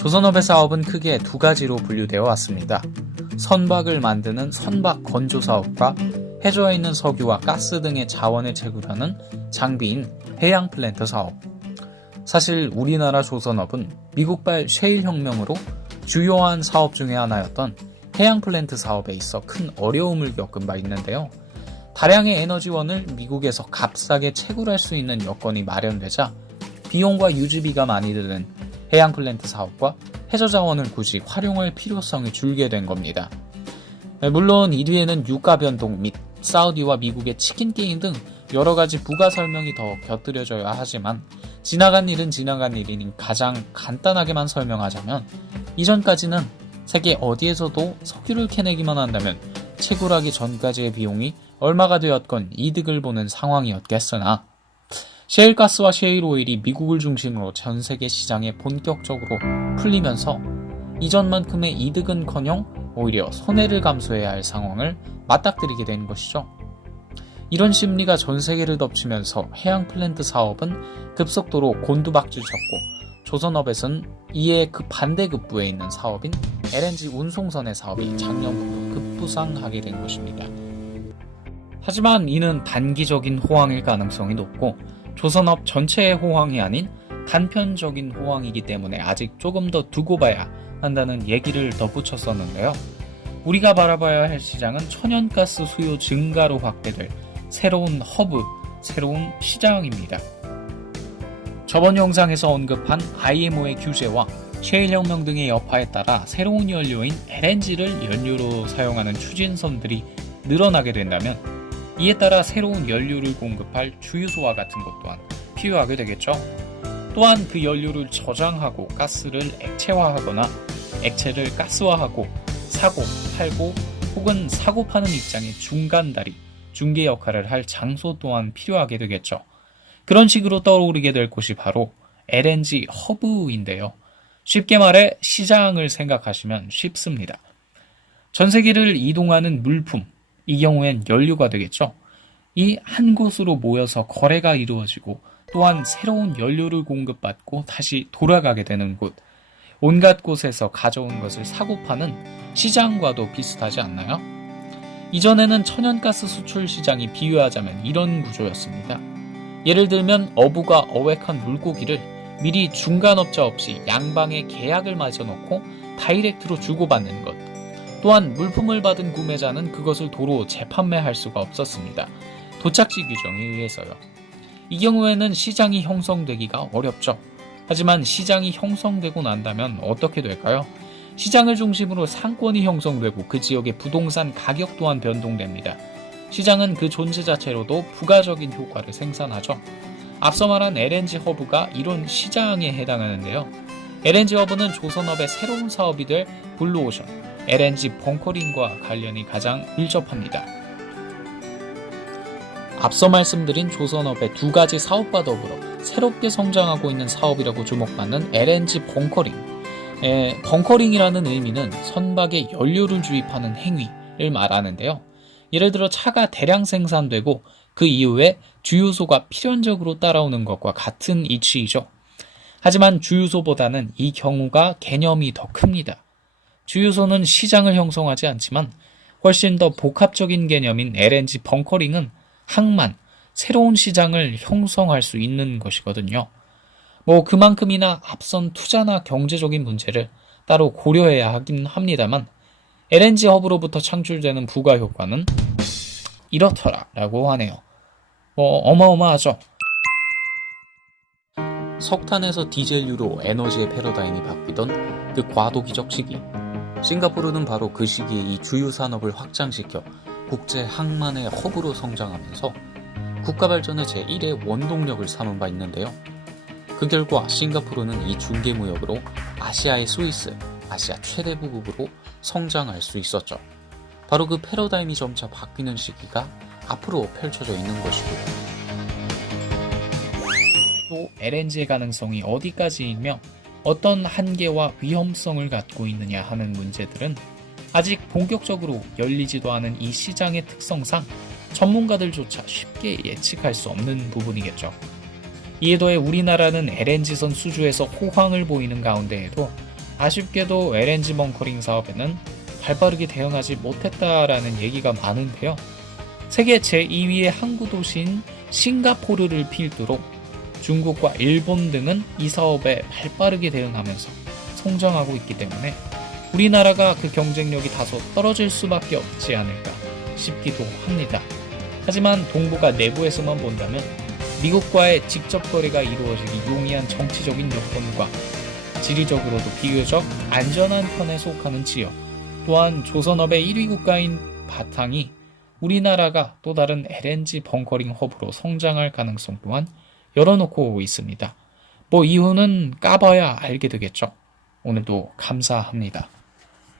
조선업의 사업은 크게 두 가지로 분류되어 왔습니다. 선박을 만드는 선박 건조 사업과 해저에 있는 석유와 가스 등의 자원을 채굴하는 장비인 해양 플랜트 사업. 사실 우리나라 조선업은 미국발 셰일 혁명으로 주요한 사업 중의 하나였던 해양 플랜트 사업에 있어 큰 어려움을 겪은 바 있는데요. 다량의 에너지원을 미국에서 값싸게 채굴할 수 있는 여건이 마련되자 비용과 유지비가 많이 드는 해양 플랜트 사업과 해저 자원을 굳이 활용할 필요성이 줄게 된 겁니다. 물론 이 뒤에는 유가 변동 및 사우디와 미국의 치킨 게임 등 여러 가지 부가 설명이 더 곁들여져야 하지만 지나간 일은 지나간 일이니 가장 간단하게만 설명하자면 이전까지는 세계 어디에서도 석유를 캐내기만 한다면 채굴하기 전까지의 비용이 얼마가 되었건 이득을 보는 상황이었겠으나 셰일가스와 셰일오일이 미국을 중심으로 전 세계 시장에 본격적으로 풀리면서 이전만큼의 이득은커녕 오히려 손해를 감수해야 할 상황을 맞닥뜨리게 된 것이죠. 이런 심리가 전 세계를 덮치면서 해양 플랜트 사업은 급속도로 곤두박질쳤고 조선업에서는 이에 그 반대급부에 있는 사업인 LNG 운송선의 사업이 작년부터 급부상하게 된 것입니다. 하지만 이는 단기적인 호황일 가능성이 높고 조선업 전체의 호황이 아닌 단편적인 호황이기 때문에 아직 조금 더 두고 봐야 한다는 얘기를 덧붙였었는데요. 우리가 바라봐야 할 시장은 천연가스 수요 증가로 확대될 새로운 허브, 새로운 시장입니다. 저번 영상에서 언급한 IMO의 규제와 셰일 혁명 등의 여파에 따라 새로운 연료인 LNG를 연료로 사용하는 추진선들이 늘어나게 된다면 이에 따라 새로운 연료를 공급할 주유소와 같은 것 또한 필요하게 되겠죠. 또한 그 연료를 저장하고 가스를 액체화하거나 액체를 가스화하고 사고, 팔고 혹은 사고 파는 입장의 중간다리, 중개 역할을 할 장소 또한 필요하게 되겠죠. 그런 식으로 떠오르게 될 곳이 바로 LNG 허브인데요. 쉽게 말해 시장을 생각하시면 쉽습니다. 전 세계를 이동하는 물품, 이 경우엔 연료가 되겠죠. 이 한 곳으로 모여서 거래가 이루어지고 또한 새로운 연료를 공급받고 다시 돌아가게 되는 곳. 온갖 곳에서 가져온 것을 사고 파는 시장과도 비슷하지 않나요? 이전에는 천연가스 수출 시장이 비유하자면 이런 구조였습니다. 예를 들면 어부가 어획한 물고기를 미리 중간업자 없이 양방에 계약을 맺어놓고 다이렉트로 주고받는 것. 또한 물품을 받은 구매자는 그것을 도로 재판매할 수가 없었습니다. 도착지 규정에 의해서요. 이 경우에는 시장이 형성되기가 어렵죠. 하지만 시장이 형성되고 난다면 어떻게 될까요? 시장을 중심으로 상권이 형성되고 그 지역의 부동산 가격 또한 변동됩니다. 시장은 그 존재 자체로도 부가적인 효과를 생산하죠. 앞서 말한 LNG 허브가 이런 시장에 해당하는데요. LNG 허브는 조선업의 새로운 사업이 될 블루오션, LNG 벙커링과 관련이 가장 밀접합니다. 앞서 말씀드린 조선업의 두 가지 사업과 더불어 새롭게 성장하고 있는 사업이라고 주목받는 LNG 벙커링. 벙커링이라는 의미는 선박에 연료를 주입하는 행위를 말하는데요. 예를 들어 차가 대량 생산되고 그 이후에 주유소가 필연적으로 따라오는 것과 같은 이치이죠. 하지만 주유소보다는 이 경우가 개념이 더 큽니다. 주유소는 시장을 형성하지 않지만 훨씬 더 복합적인 개념인 LNG 벙커링은 항만, 새로운 시장을 형성할 수 있는 것이거든요. 그만큼이나 앞선 투자나 경제적인 문제를 따로 고려해야 하긴 합니다만 LNG 허브로부터 창출되는 부가 효과는 이렇더라라고 하네요. 어마어마하죠. 석탄에서 디젤유로 에너지의 패러다임이 바뀌던 그 과도기적 시기. 싱가포르는 바로 그 시기에 이 주유 산업을 확장시켜 국제 항만의 허브로 성장하면서 국가 발전의 제1의 원동력을 삼은 바 있는데요. 그 결과 싱가포르는 이 중개무역으로 아시아의 스위스, 아시아 최대 부국으로 성장할 수 있었죠. 바로 그 패러다임이 점차 바뀌는 시기가 앞으로 펼쳐져 있는 것이고요. 또 LNG의 가능성이 어디까지이며 어떤 한계와 위험성을 갖고 있느냐 하는 문제들은 아직 본격적으로 열리지도 않은 이 시장의 특성상 전문가들조차 쉽게 예측할 수 없는 부분이겠죠. 이에 더해 우리나라는 LNG선 수주에서 호황을 보이는 가운데에도 아쉽게도 LNG 벙커링 사업에는 발빠르게 대응하지 못했다라는 얘기가 많은데요. 세계 제2위의 항구 도시인 싱가포르를 필두로 중국과 일본 등은 이 사업에 발빠르게 대응하면서 성장하고 있기 때문에 우리나라가 그 경쟁력이 다소 떨어질 수밖에 없지 않을까 싶기도 합니다. 하지만 동북아 내부에서만 본다면 미국과의 직접 거래가 이루어지기 용이한 정치적인 여건과 지리적으로도 비교적 안전한 편에 속하는 지역, 또한 조선업의 1위 국가인 바탕이 우리나라가 또 다른 LNG 벙커링 허브로 성장할 가능성 또한 열어놓고 있습니다. 이유는 까봐야 알게 되겠죠. 오늘도 감사합니다.